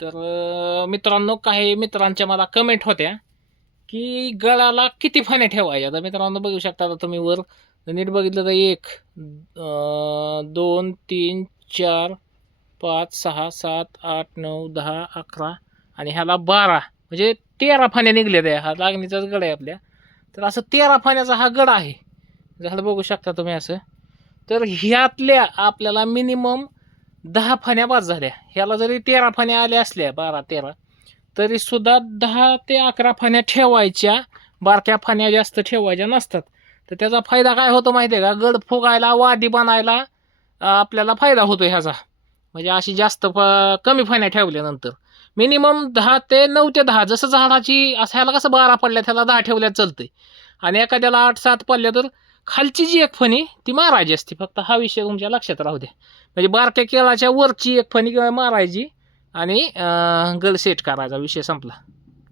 तर मित्रांनो, काही मित्रांच्या मला कमेंट होत्या की गळाला किती फण्या ठेवायच्या. तर मित्रांनो बघू शकता, आता तुम्ही वर नीट बघितलं तर 1 2 3 4 5 6 7 8 9 10 11 आणि ह्याला 12 म्हणजे 13 फण्या निघल्या त्या. हा लागणीचाच गड आहे आपल्या. तर असं 13 फण्याचा हा गड आहे. झालं बघू शकता तुम्ही असं. तर ह्यातल्या आपल्याला मिनिमम 10 फण्या बाद झाल्या. ह्याला जरी 13 फण्या आल्या असल्या 12-13 तरी सुद्धा 10 ते 11 फण्या ठेवायच्या. बारक्या फण्या जास्त ठेवायच्या नसतात. तर त्याचा फायदा काय होतो माहिती आहे का? गड फुगायला, वादी बनायला आपल्याला फायदा होतो ह्याचा. म्हणजे अशी जास्त कमी फण्या ठेवल्यानंतर मिनिमम 10 ते 9 ते 10, जसं झाडाची असं ह्याला कसं 12 पडल्या त्याला 10 ठेवल्यात चालतंय. आणि एखाद्याला 8-7 पडल्या तर खालची जी एक फणी ती मारायची असते. फक्त हा विषय तुमच्या लक्षात राहू द्या. म्हणजे बारक्या केळाच्या वरची एक फणी मारायची आणि गड सेट करायचा, विषय संपला.